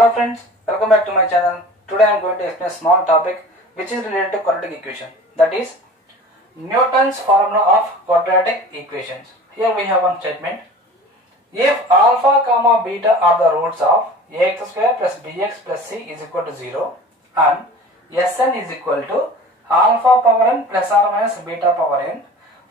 Hello friends, welcome back to my channel. Today I am going to explain a small topic which is related to quadratic equation, that is Newton's formula of quadratic equations. Here we have one statement. If alpha comma beta are the roots of ax square plus bx plus c is equal to 0 and Sn is equal to alpha power n plus or minus beta power n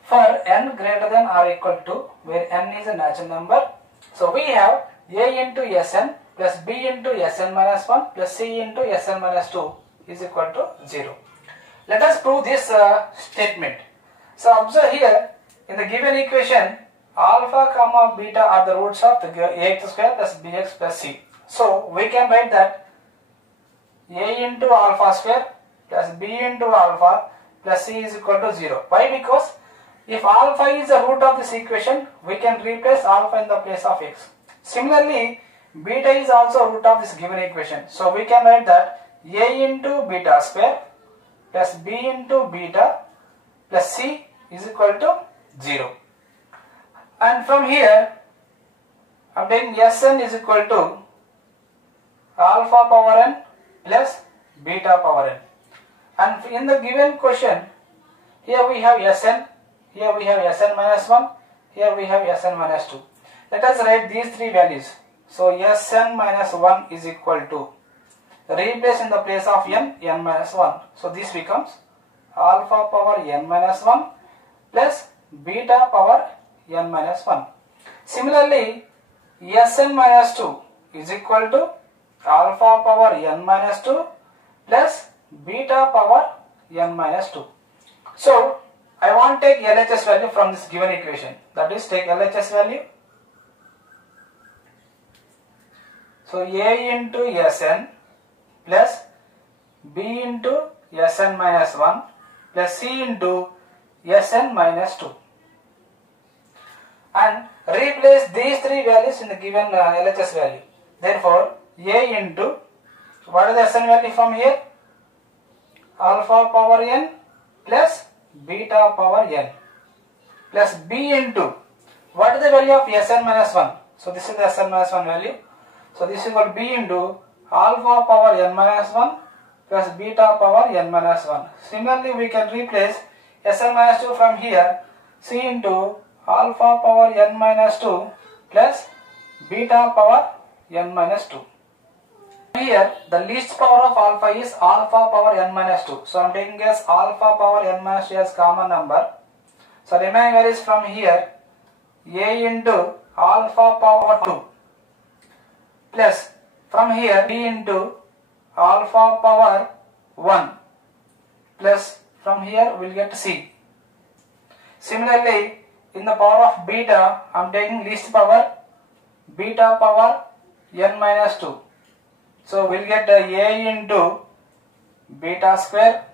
for n greater than or equal to where n is a natural number. So we have a into Sn plus b into Sn minus 1 plus c into Sn minus 2 is equal to 0. Let us prove this statement. So observe here, in the given equation, alpha comma beta are the roots of the ax square plus bx plus c. So we can write that a into alpha square plus b into alpha plus c is equal to 0. Why? Because if alpha is the root of this equation, we can replace alpha in the place of x. Similarly, beta is also root of this given equation. So we can write that a into beta square plus b into beta plus c is equal to 0. And from here, I am taking Sn is equal to alpha power n plus beta power n. And in the given question, here we have Sn, here we have Sn minus 1, here we have Sn minus 2. Let us write these three values. So Sn minus 1 is equal to, replace in the place of n minus 1. So this becomes alpha power n minus 1 plus beta power n minus 1. Similarly, Sn minus 2 is equal to alpha power n minus 2 plus beta power n minus 2. So I want to take LHS value from this given equation. That is, take LHS value. So a into Sn plus b into Sn minus 1 plus c into Sn minus 2. And replace these three values in the given LHS value. Therefore, a into, what is the Sn value from here? Alpha power n plus beta power n plus b into, what is the value of Sn minus 1? So this is the Sn minus 1 value. So this is equal to b into alpha power n minus 1 plus beta power n minus 1. Similarly, we can replace Sn minus 2 from here, c into alpha power n minus 2 plus beta power n minus 2. Here the least power of alpha is alpha power n minus 2. So I am taking as alpha power n minus 2 as common number. So remaining values from here, a into alpha power 2 plus from here b into alpha power 1 plus from here we will get c. Similarly, in the power of beta, I am taking least power, beta power n minus 2. So we will get a into beta square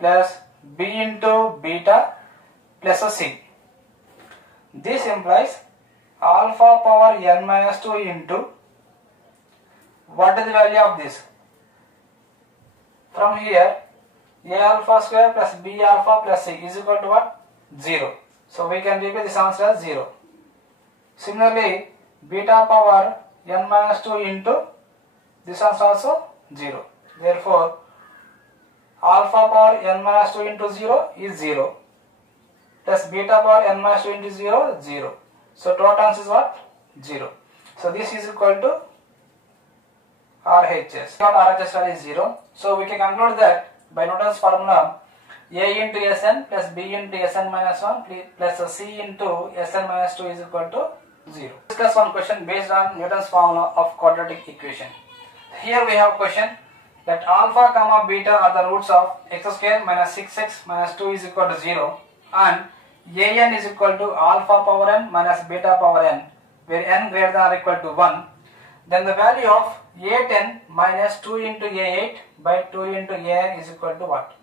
plus b into beta plus a c. This implies alpha power n minus 2 into, what is the value of this? From here, a alpha square plus b alpha plus c is equal to what? 0. So we can replace this answer as 0. Similarly, beta power n minus 2 into this answer also 0. Therefore, alpha power n minus 2 into 0 is 0 plus beta power n minus 2 into 0 is 0. So total answer is what? 0. So this is equal to RHS. RHS value is 0. So we can conclude that by Newton's formula, a into Sn plus b into Sn minus 1 plus c into Sn minus 2 is equal to 0. Discuss one question based on Newton's formula of quadratic equation. Here we have question that alpha comma beta are the roots of x square minus 6x minus 2 is equal to 0 and an is equal to alpha power n minus beta power n where n greater than or equal to 1. Then the value of a10 minus 2 into a8 by 2 into an is equal to what?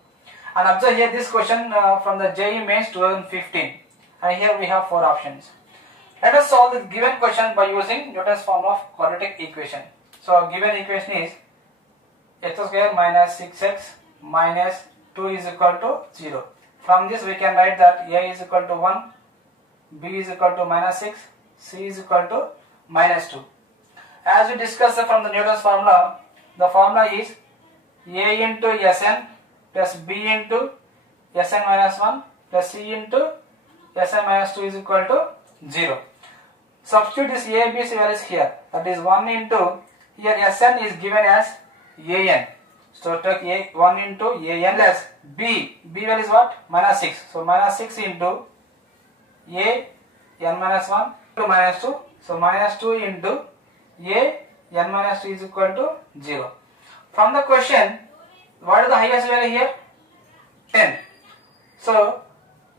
And observe here this question from the JEE Mains 2015, and here we have 4 options. Let us solve the given question by using Newton's formula of quadratic equation. So given equation is x square minus 6x minus 2 is equal to 0. From this we can write that a is equal to 1, b is equal to minus 6, c is equal to minus 2. As we discussed from the Newton's formula, the formula is A into Sn plus B into Sn minus 1 plus C into Sn minus 2 is equal to 0. Substitute this A, B, C values here. That is 1 into, here Sn is given as An. So take A 1 into An plus B. B value is what? Minus 6. So minus 6 into A n minus 1 to minus 2. So minus 2 into A n minus 2 is equal to 0. From the question, what is the highest value here? 10. So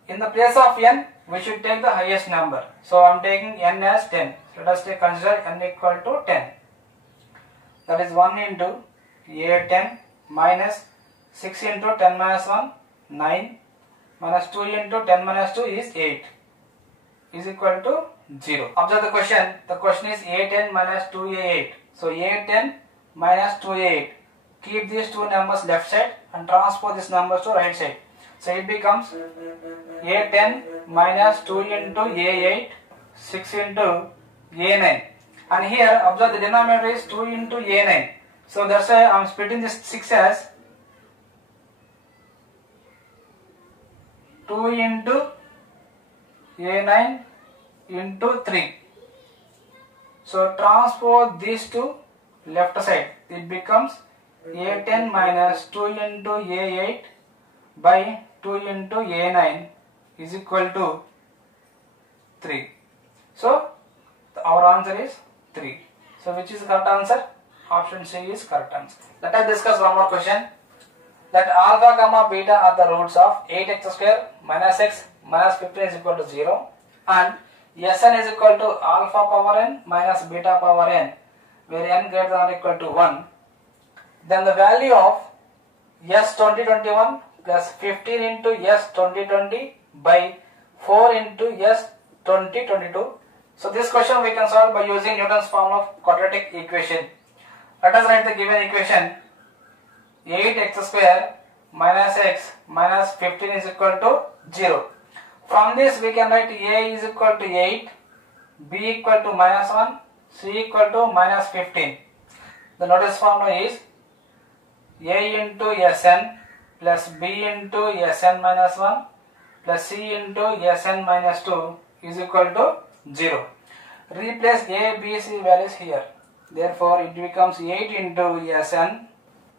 in the place of n, we should take the highest number. So I am taking n as 10. Let us consider n equal to 10. That is 1 into A10 minus 6 into 10 minus 1, 9, minus 2 into 10 minus 2 is 8, is equal to 0. Observe the question. The question is A10 minus 2A8. So A10 minus 2A8. Keep these two numbers left side and transpose these numbers to right side. So it becomes A10 minus 2 into A8, 6 into A9. And here observe the denominator is 2 into A9. So that's why I am splitting this 6 as 2 into A9 into 3. So transpose these to left side. It becomes A10 minus 2 into A8 by 2 into A9 is equal to 3. So our answer is 3. So which is the correct answer? Option C is correct answer. Let us discuss one more question. That alpha comma beta are the roots of 8x square minus x minus 15 is equal to 0 and Sn is equal to alpha power n minus beta power n, where n greater than or equal to 1. Then the value of S2021 plus 15 into S2020 by 4 into S2022. So this question we can solve by using Newton's formula of quadratic equation. Let us write the given equation. 8x square minus x minus 15 is equal to 0. From this we can write A is equal to 8, B equal to minus 1, C equal to minus 15. The Newton's formula is A into Sn plus B into Sn minus 1 plus C into Sn minus 2 is equal to 0. Replace A, B, C values here. Therefore it becomes 8 into Sn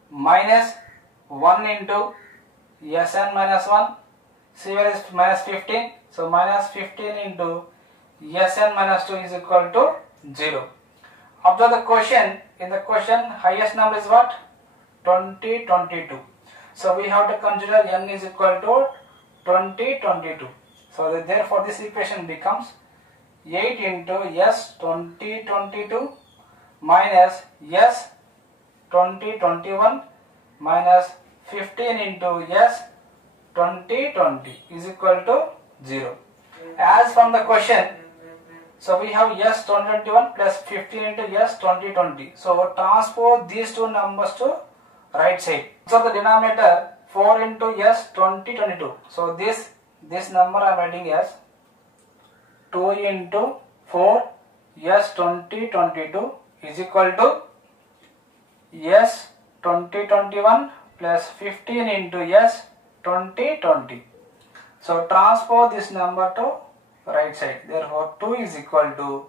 minus 1 into Sn minus 1, C value is minus 15, so minus 15 into Sn minus 2 is equal to 0. Observe the question. In the question highest number is what? 20, 22. So we have to consider n is equal to 20, 22. So therefore this equation becomes 8 into S20, 22 minus S20, 21 minus 15 into S20, 20 is equal to 0. As from the question, so we have S20, 21 plus 15 into S20, 20. So transpose these two numbers to right side. So the denominator 4 into S20, 22. So this number I am writing as 2 into 4 S20, 22 is equal to S20, 21 plus 15 into S20, 20. So transpose this number to right side. Therefore 2 is equal to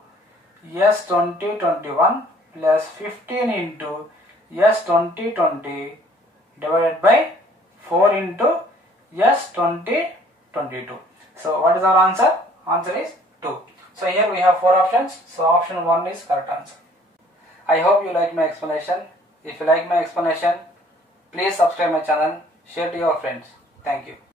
S20, 21 plus 15 into S20, 20 divided by 4 into S20, 22. So what is our answer? Answer is 2. So here we have 4 options. So option 1 is correct answer. I hope you like my explanation. If you like my explanation, please subscribe my channel, share to your friends. Thank you.